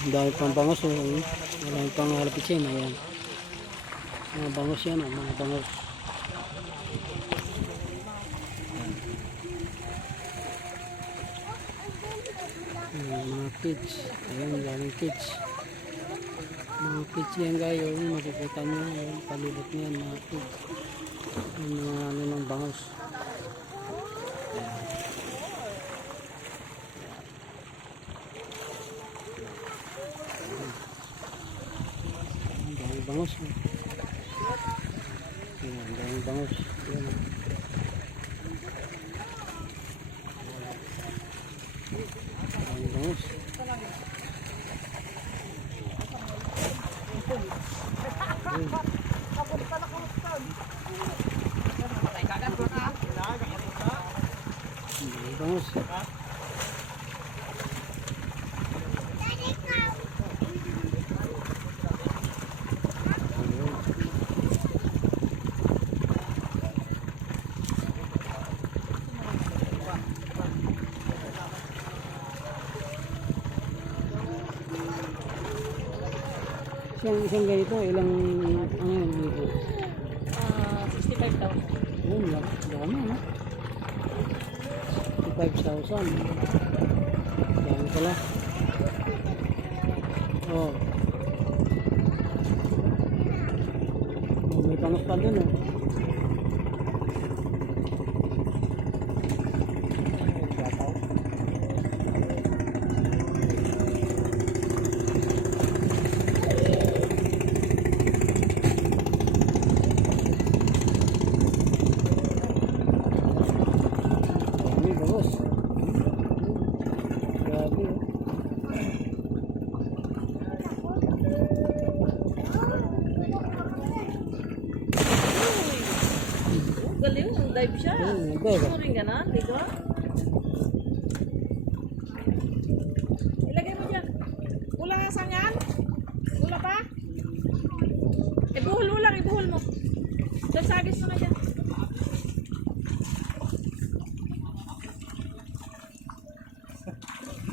Ang dami pang bangos. Oh. Marami pang halapisin. Ayan. Mga bangos yan. Oh. Mga bangos. Ayan, mga kids. Ayan, daming kids. Mga kids yan guys. Oh. Makikita nyo. Ayan, palibot nyo yan. Mga kids. Ayan, mga ano ng bangos. Bangos. Ayan, daming bangos. Ayan. Daming bangos. Daming bangos. Isang ganito, ilang ano yun dito? 65,000. Oh, dami no? 55,000. Dami pala. Oh. Oh, may pangos pa dun oh. Galing, ang dive siya. Dive. Gusto rin ganon, dito. Ilagay mo dyan. Wala nga sangan? Wala pa? Ibuhol mo lang, ibuhol mo. Sasagis mo na dyan.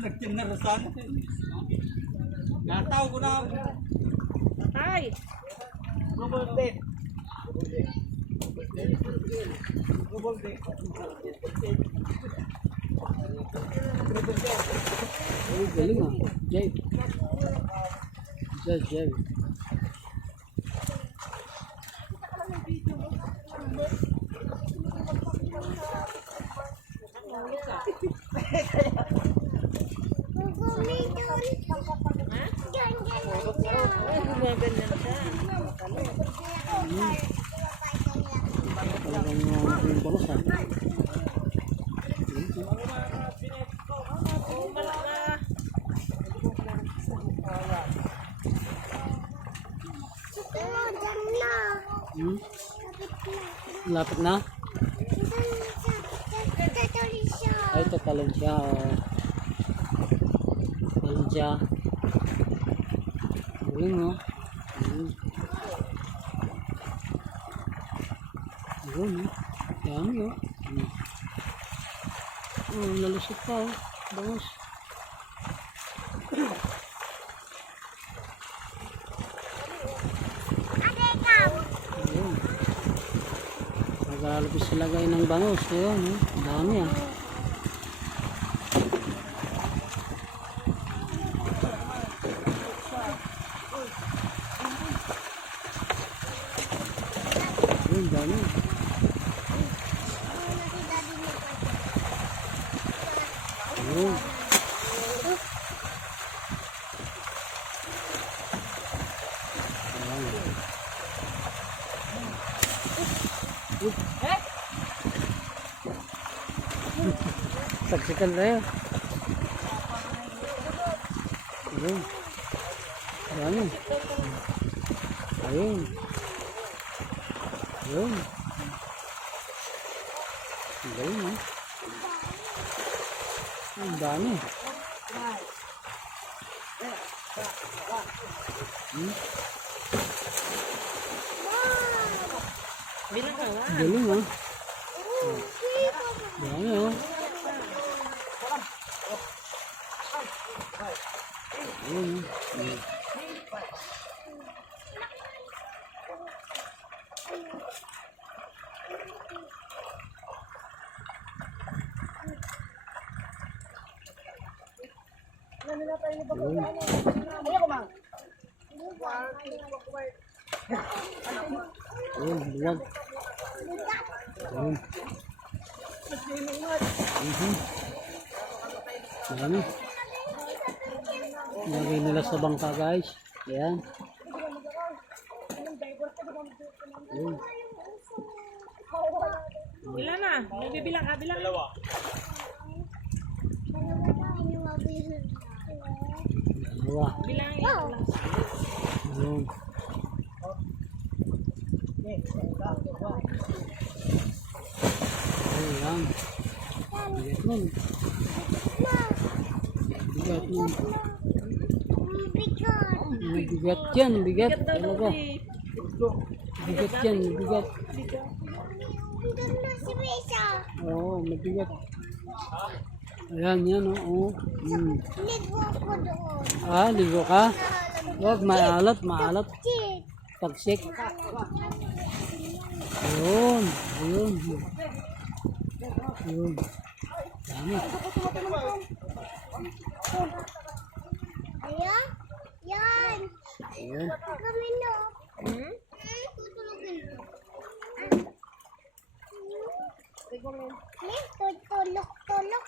Nagtinarasan. Gataw ko na. Patay. Double dead. Oh, galing ah. Jay. Jay. Gumaganyan siya. Talagang yung bangos ah. Oh, malaka. Hmm? Lapit na? Ay, ito talon siya. Oh. Talon siya. Galing oh. Yun oh. Dami oh. Oh, lalusot pa oh. Bangos. Ayun. Naglalapis sila guys ng bangos. Ayun oh. Dami ah. Ayun, dami. Ayun. Saksikan na yun. Ayun. Dami. Ayun. Ayun. Ayun eh. Ang dami. Bilang ka nga. Galing ah. Dami ah. Ayun, oh. Ayun, buwag. Ayun. Marami. Nilagay nila sa bangka, guys. Ayan. Ayun. Ilan na? May bibilang ka, bilang. Dalawa. Dalawa. Bilang yan. Ayun. Ayan. Bigat nun. Bigat nun. Bigat yan, bigat. Talaga. Bigat yan, bigat. Oo, mabigat. Ayan, yan, oo. Ah, ligo ka? Huwag, maalat, maalat. Pagsik. Ayun, ayun. Ayun. Dami. Ayan. Yan. Ayun. Kami no. Tutulogin. Tulog, tulog.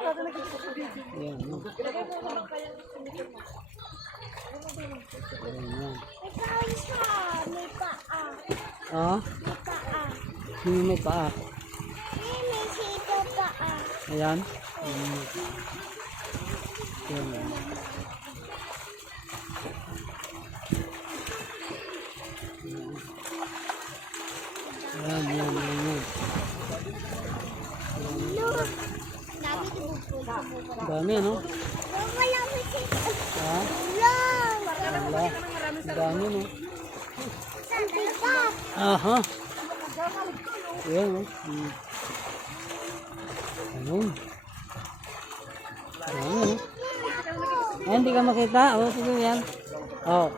Ayan, no. Ayan, yan. May kain siya. May paa. Ah, May paa. sino may paa? May sito paa. Ayan. Ayan. Ayan. Ayan, yan, yan, yan. Look. Dami tibugpog. Dami, ano? Wala may sito. Ha? Lang. Wala. Dami, no? Ang bigat. Aha. Ayan, no? Ayun. Dami, no? Ay, hindi ka makita. O, sige yan. O,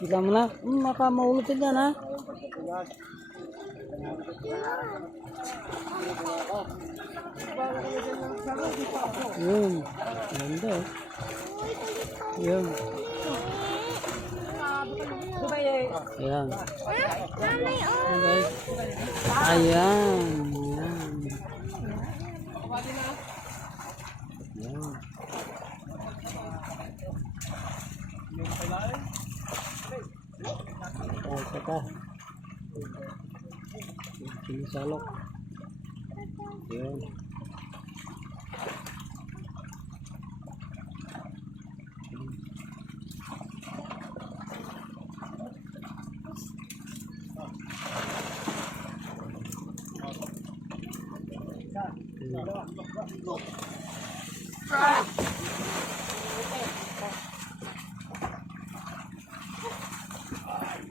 kita mo na. Maka maulot ka dyan, ha? Yun. Ganda, oh. Yun. Ayan. Mamay, oh. Ayan, guys. Ayan. Ayan. Ayan. Oh, saka. Sinisalok. Ayan.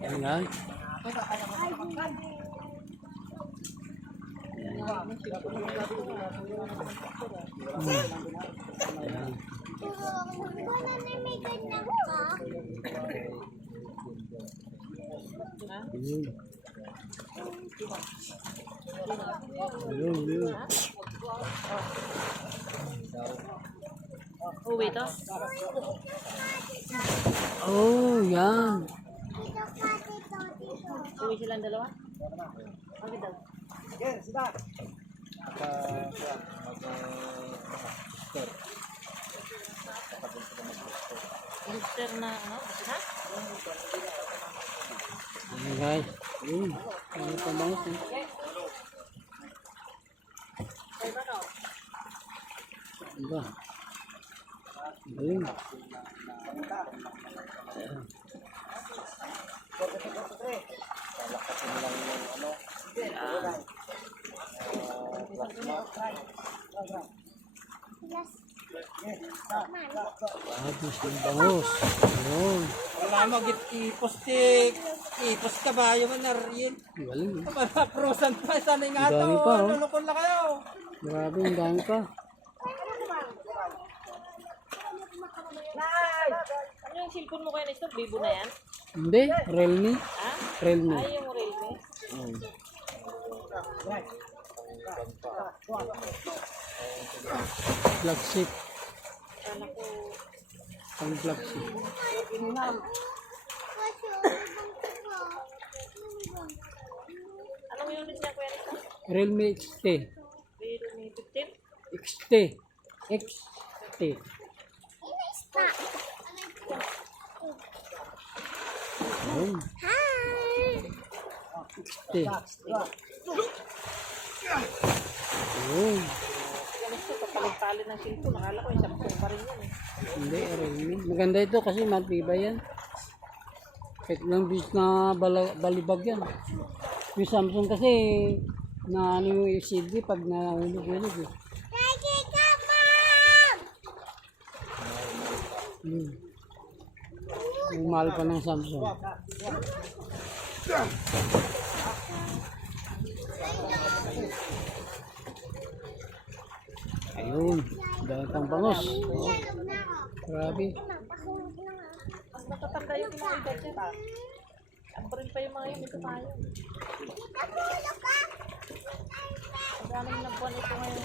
Ayan, guys. Ayan. Wala na may ganyan ka. Ayun. Ayun, ayun. Uwi to? Oh, yan. Dito ka, dito. Uwi silang dalawa? Bakit daw? Yan, sida. Booster na ano? Ha? Ayan, guys. Ayun. Ano pang bangus, eh. Ano ba? Ayun. Tapos yung bangus. Ayun. Wala mo, ipos ka ba? Yung manariyin. Galing, eh. Manaprosan pa, sana nga Ang dami to. pa, oh. Nulukon na kayo. Grabe, ang dami pa. Ano yung cellphone mo kaya nito? Vivo na yan? Hindi, Realme. Ha? Realme. Ay, yung Realme. Flagship. Kala ko, Pang flagship. anong unit niya kuya nito? Realme XT. Realme 15? XT. XT. Ayun. XT. Ayun. Ganito, kapalit-palit ng cellphone. Nakala ko, isang phone pa rin yan eh. Hindi, Realme. Maganda ito kasi matibay yan. Kahit lang bis na balibag yan. Yung Samsung kasi na ano yung LCD pag nahulog-hulog eh. Yung mahal pa ng Samsung. Ayun, dahil pang bangos. Oh, grabe. Mas nakatanda yung mga edad niya ta. Ang rin pa yung mga yun, ito tayo. Ang daming ng buwan ito ngayon.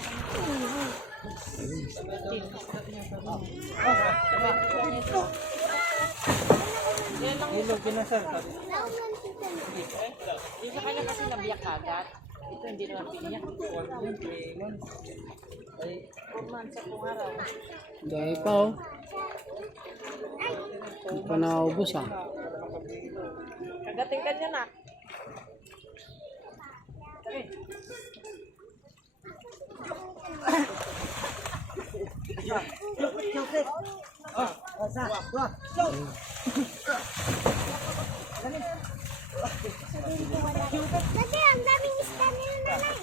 Yan lang Ilog kinasal. yung sa kanya kasi nabiyak agad. Ito hindi naman piniyak. 4 months sa kung araw. Dahil pa oh. Hindi pa naubos ah. Kagating ka niya na. Kasi ang daming isda nila nanay.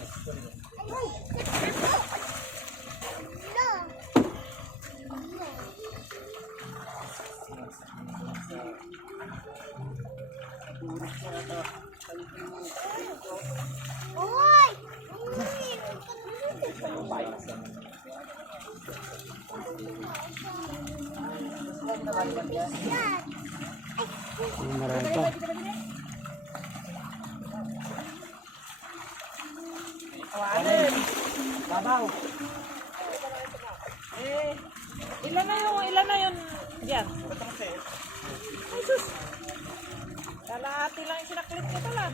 Oy! Ay, marami pa. Ilan na yun? Yan. Ay, sus. Kalahati lang yung sinaklit ko pala.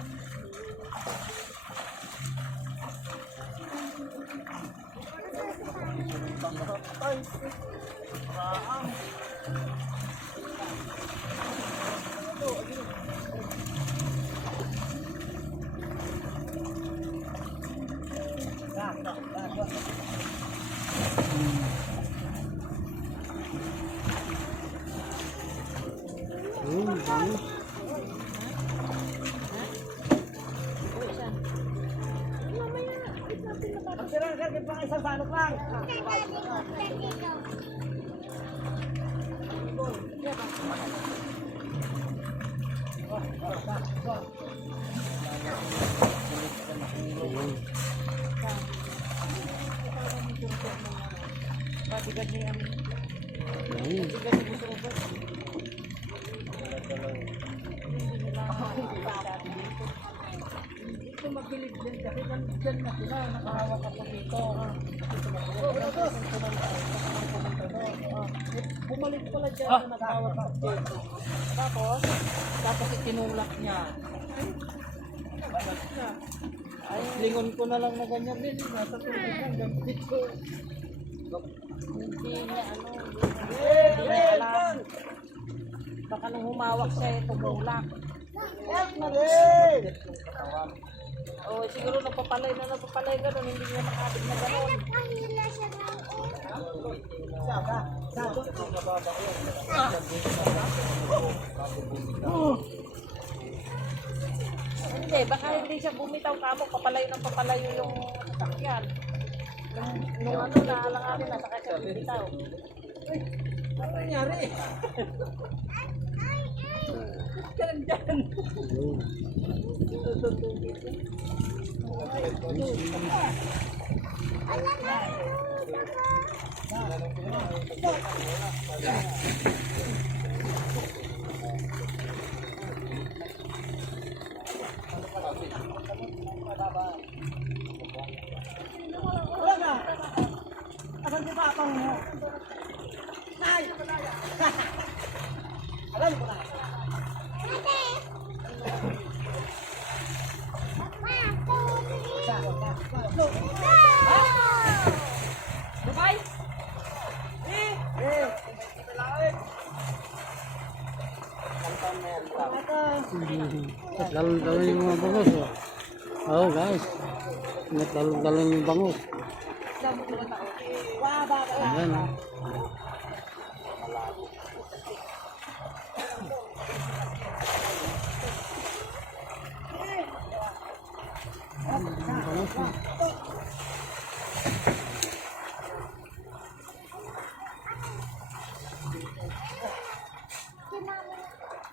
Ayun, bangos. Uy, siya. Mamaya. Wait natin na parang. Pabigat niya yung Ayun. ito magbilib din kasi dyan na sila nakahawak ako dito. Bumalik pala dyan na nakahawak ako dito. Tapos itinulak niya. Ay, lingon ko na lang na ganyan din. Nasa tubig hanggang dito. Hindi niya ano, hindi niya alam. Baka nung humawak siya, tumulak. Oh, siguro napapalay ganun, hindi niya makabig na ganun. Nagpahila siya ng Hindi, baka hindi siya bumitaw kamo, papalayo yung sasakyan. Nung ano, naalanganin na, saka siya bumitaw. Ano nangyari? Diyan, diyan. Ayun. Alam na, Talon-talon yung mga bangus. Oh guys, talon-talon yung bangus. Ayan oh. Bangus oh.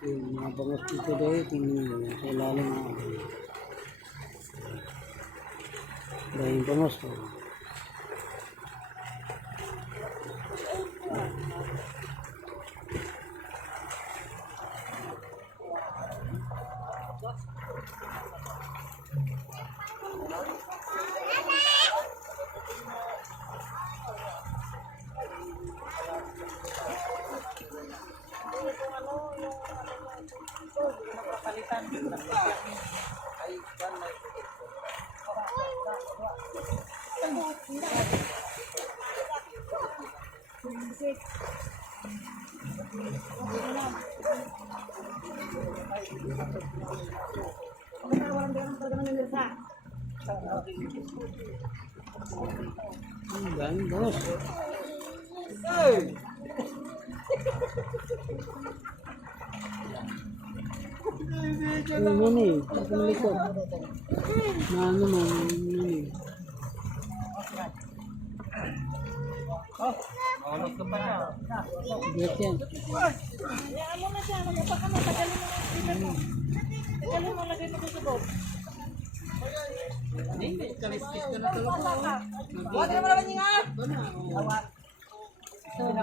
Yung mga bangus dito dahil tingnan nyo sa ilalim dahil yung bangus oh. Daming bangus. Ano ni? Ang likod. Na ano mo? Ano ni? Biyak yan. Hayaan mo na siya. Magapa ka na. Tagalin mo yung pila mo. Tagalin mo. Lagay mo doon sa boat. Hindi, kaliskis ka na talaga. Huwag na mo naman yung nga. Awat.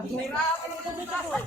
May mga doon sa boat.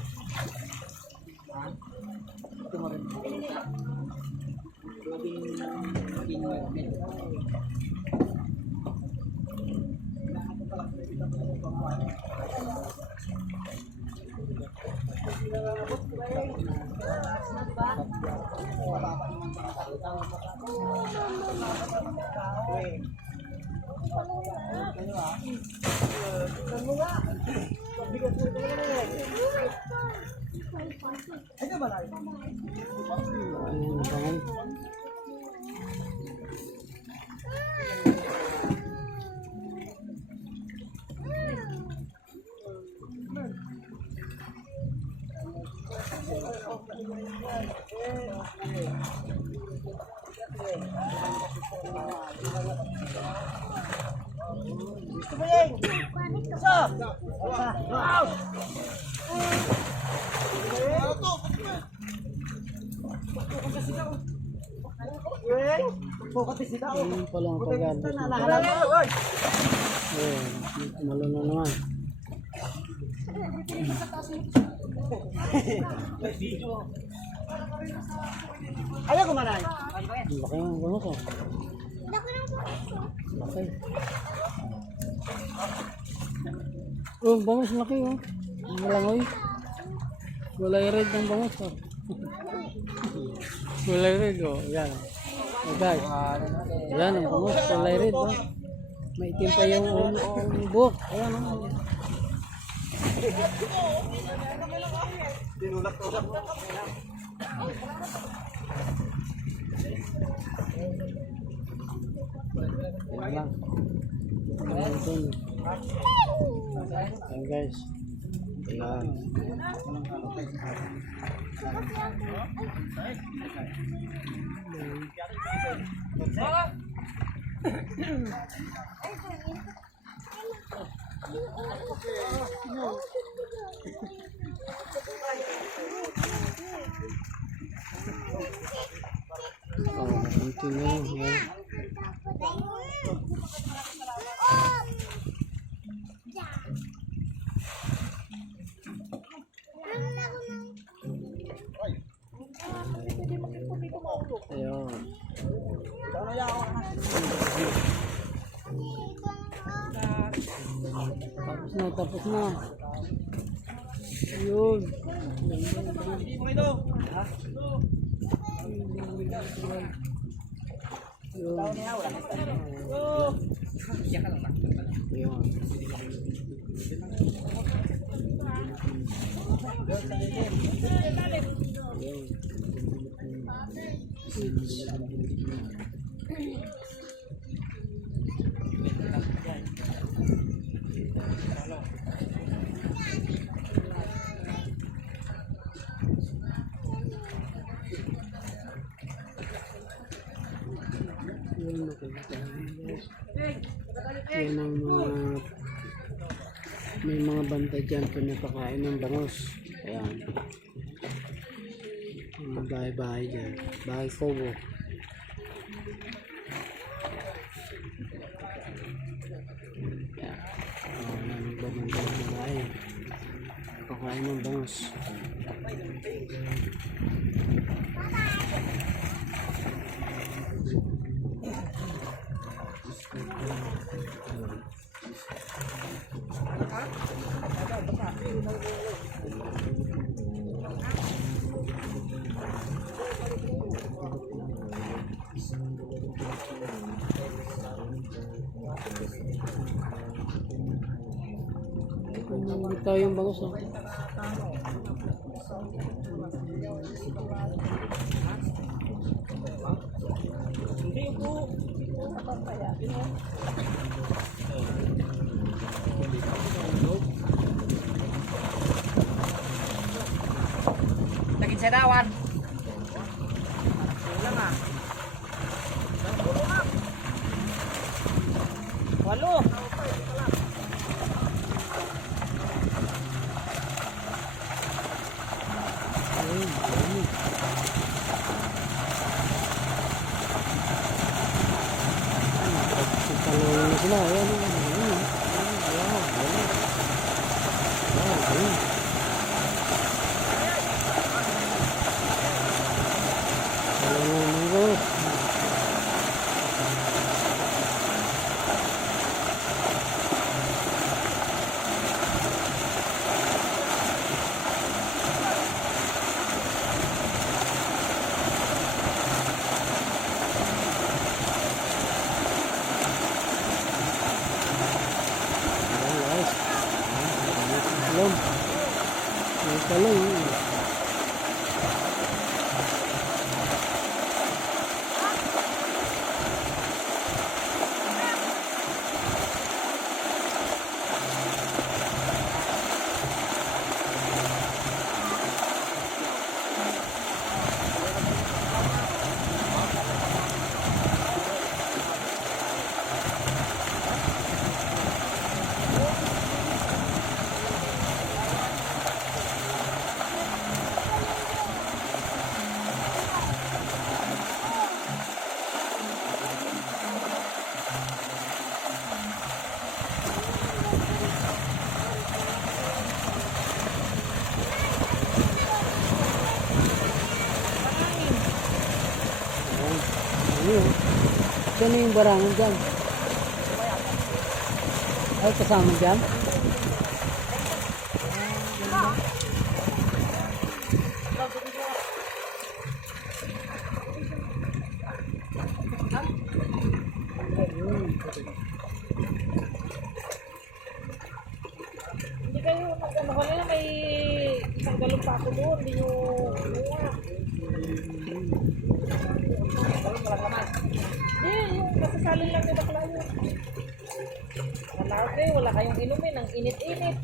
Ayun pala ang pag-arbos. Ayun, malo na naman. Ayaw kumaray. Ang laki ng bangus oh. Laki. Oh, bangus laki oh. Ang malangoy. Kulay red ng bangus oh. Kulay red oh. Yan. Oh guys. Yan ang bangus. Kulay red oh. Maitim pa yung buhok. Ayan oh. Dinulak to sa Yan lang. Ayan guys. Ayan. Oh, continue. Yan. Tapos na. Yun. Yun. Yun. Yun, nakikita niyo, guys. Yan ang mga may mga bantay dyan pinapakain ng bangos. Ayan. Mga bahay-bahay dyan. Bahay kubo. Ayan. Nagbabantay ng bahay. Pakain ng bangos. Ito yung bangos, oh. Hindi po. Tagin sa dawan. Kulang ah. Walo. Ayun, ayun. Pagkalawin na sila. Ayan, ayan, ayan. Ayan, ayan. Ayan, ayan. Ayan, ayan. Talong. May talong. Ayun. Saan yung barangan dyan? Ay, kasama dyan? Hindi kayo mag-ano kanina, may isang galong pa ako doon. Hindi nyo kumuha. Yung kasasalin lang ni bakla yun. Malaki, wala kayong inumin. Ang init-init.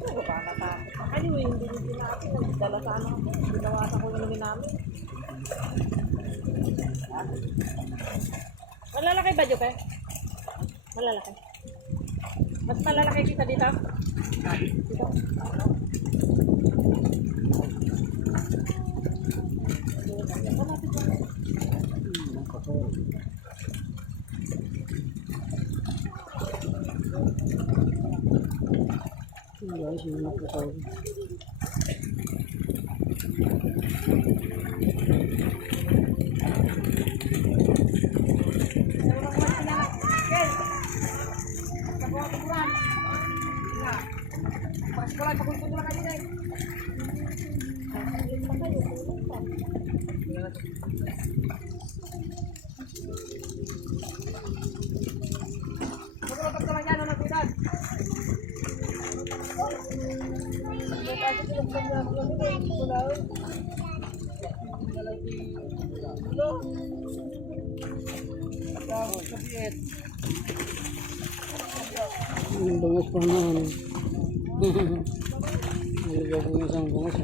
Ano ba natakot na kayo eh. Hindi nyo natin. Nagdala sana ako. Ginawasan ko yung inumin namin. Malalaki ba, Joke? Malalaki. Mas malalaki kita dito? Dito? guys, yung nagpapawid. Yung bangus pa naman. Nalagay ko yung isang bangus.